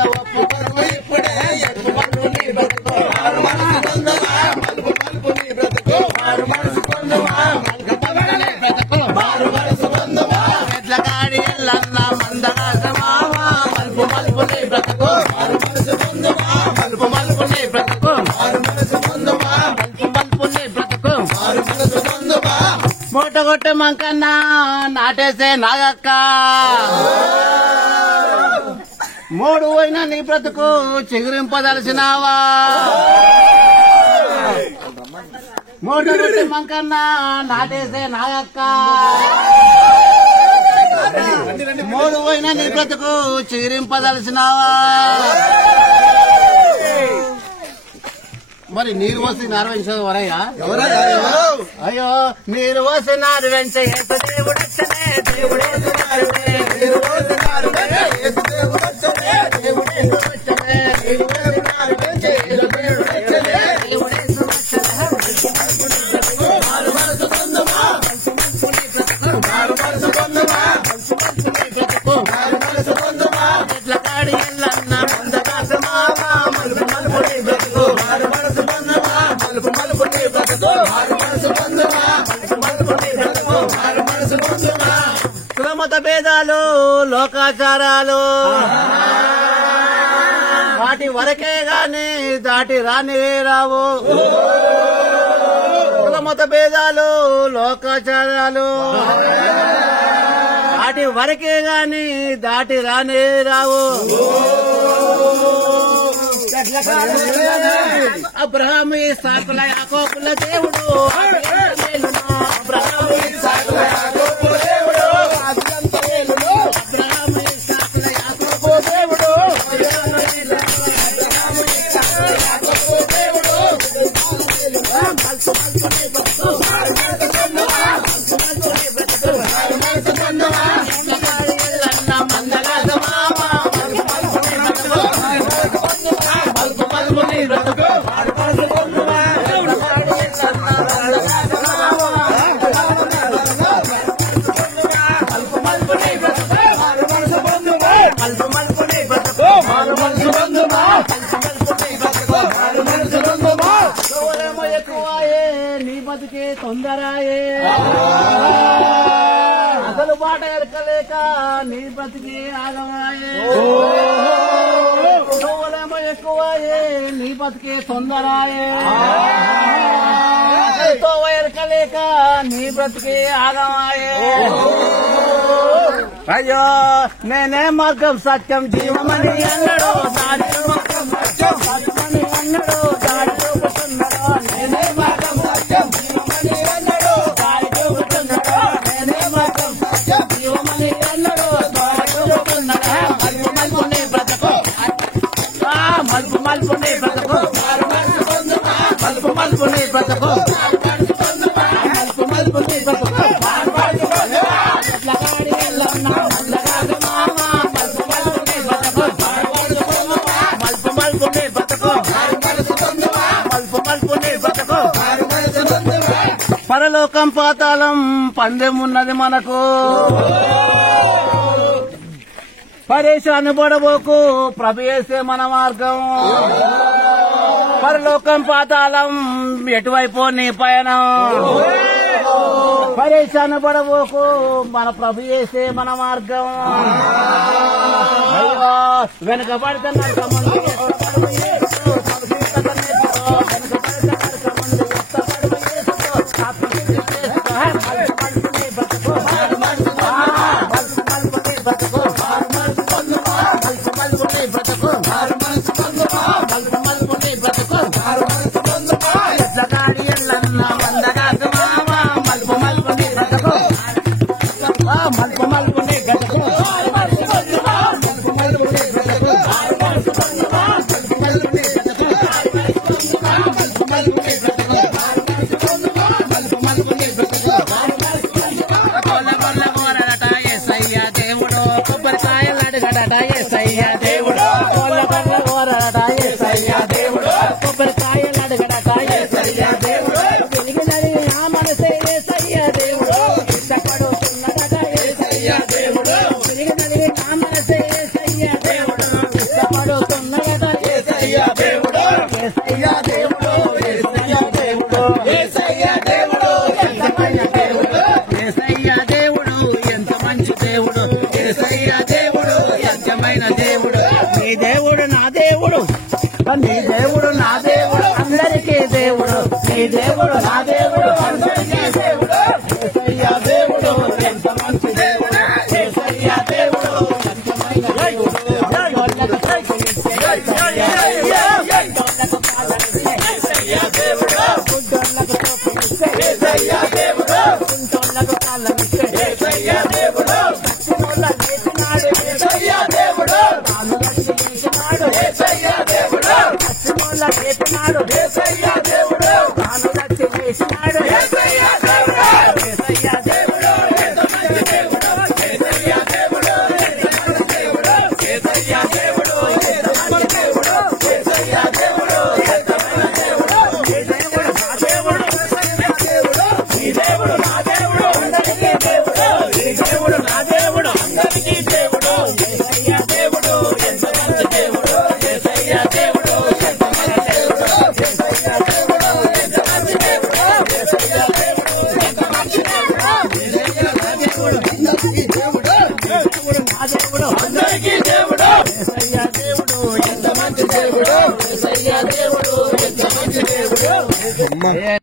ఇప్పుడే ఎక్కువ నీ బ్రతుకు మారు మనసు పొందువా మలుపు మలుపు నీ బ్రతుకు మారు మనసు పొందువా మారు మనసు పొందువా ఎడ్ల గాడి ఎల్లన్న మందరాజ మామ మలుపు మలుపు నీ బ్రతుకు మారు మనసు పొందువా మలుపు మలుపు నీ బ్రతుకు మారు మనసు పొందువా మలుపు మలుపు నీ బ్రతుకు మారు మనసు పొందువా మూట కొట్టే మంకన్నా నాటేసే నాగక్క మూడు అయినా నీ బ్రతుకు చిగురింపదలసినావా మూట కొట్టే మంకన్నా నాటేసే నాగక్క మూడు అయినా నీ బ్రతుకు చిగురింపదలసినావా మరి నీరు పోసి నారవించదు వరయ్యా అయ్యో నీరు పోసి నారవించే దేవుడచ్చనే దేవుడే నీరు పోసి నారవించే దేవుడచ్చనే దేవుడే మారు మనసు పొందువా మారు మనసు పొందువా మారు మనసు పొందువా ఎట్ల కాడి ఎల్లన్న మందరాజ మామ మలుపు మలుపు నీ బ్రతుకు మారు మనసు పొందువా మలుపు మలుపు నీ బ్రతుకు మారు మనసు పొందువా మలుపు మలుపు నీ బ్రతుకు మారు మనసు పొందువా కులమత భేదాలు లోకాచారాలు వాటి వరకే గాని దాటి రాని రావు కులమత భేదాలు లోకాచారాలు వాటి వరకే గాని దాటి రానే రావు అబ్రహాము ఇస్సాకుల యాకోబుల దేవుడు అబ్రహాము ఇస్సాకుల యాకోబుల దేవుడు అబ్రహాము ఇస్సాకుల యాకోబు దేవుడు నీ బతికే తొందరాయే అసలు బాట ఎరకలేక నీ బతికే ఆగమాయే నువ్వులేమో ఎక్కువాయే నీ బతికే తొందరాయే అసలుతో ఎరకలేక నీ బ్రతికే ఆగమాయే అయ్యో నేనే మార్గం సత్యం జీవమని అన్నాడు దారిలో మార్గం సత్యం సత్యమని అన్నాడు దారిలో కూర్చున్నాడు నేనే మార్గం సత్యం జీవమని అన్నాడు దారిలో కూర్చున్నాడు నేనే మార్గం సత్యం జీవమని అన్నాడు దారిలో కూర్చున్నాడు మలుపు మలుపు నీ బ్రతుకు మలుపు మలుపు నీ బ్రతుకు మలుపు మలుపు నీ బ్రతుకు మలుపు మలుపు నీ బ్రతుకు పరలోకం పాతాళం పందెమున్నది మనకు పరేషాను పడబోకు ప్రభు యేసే మన మార్గం పరలోకం పాతాళం ఎటువైపు నీ పయనం పరేషాను పడబోకు మన ప్రభు యేసే మన మార్గం వెనక పడుతున్నారు నీ దేవుడు నా దేవుడు నీ దేవుడు నా దేవుడు అందరికీ దేవుడు నీ దేవుడు నా దేవుడు అందరికీ దేవుడు యేసయ్య దేవుడు ఎంత మంచి దేవుడు యేసయ్య దేవుడు మంచమైన దేవుడు లేపినాడు యేసయ్య దేవుడు తాను రక్ష చేసినాడు యేసయ్య దేవుడు యేసయ్య దేవుడు ఎంత మంచి దేవుడు యేసయ్య దేవుడు ఎంత మంచి దేవుడు యేసయ్య దేవుడు ఎంత మంచి దేవుడు యేసయ్య దేవుడు ఎంత మంచి దేవుడు ఈ దేవుడు నా దేవుడు ఈ దేవుడు నా దేవుడు అందరికీ దేవుడు ఈ దేవుడు నా దేవుడు అందరికీ దేవుడు యేసయ్య దేవుడు ఎంత మంచి దేవుడు యేసయ్య దేవుడు అందరికీ దేవుడు యేసయ్య దేవుడు ఎంత మంచి దేవుడు యేసయ్య దేవుడు ఎంత మంచి దేవుడు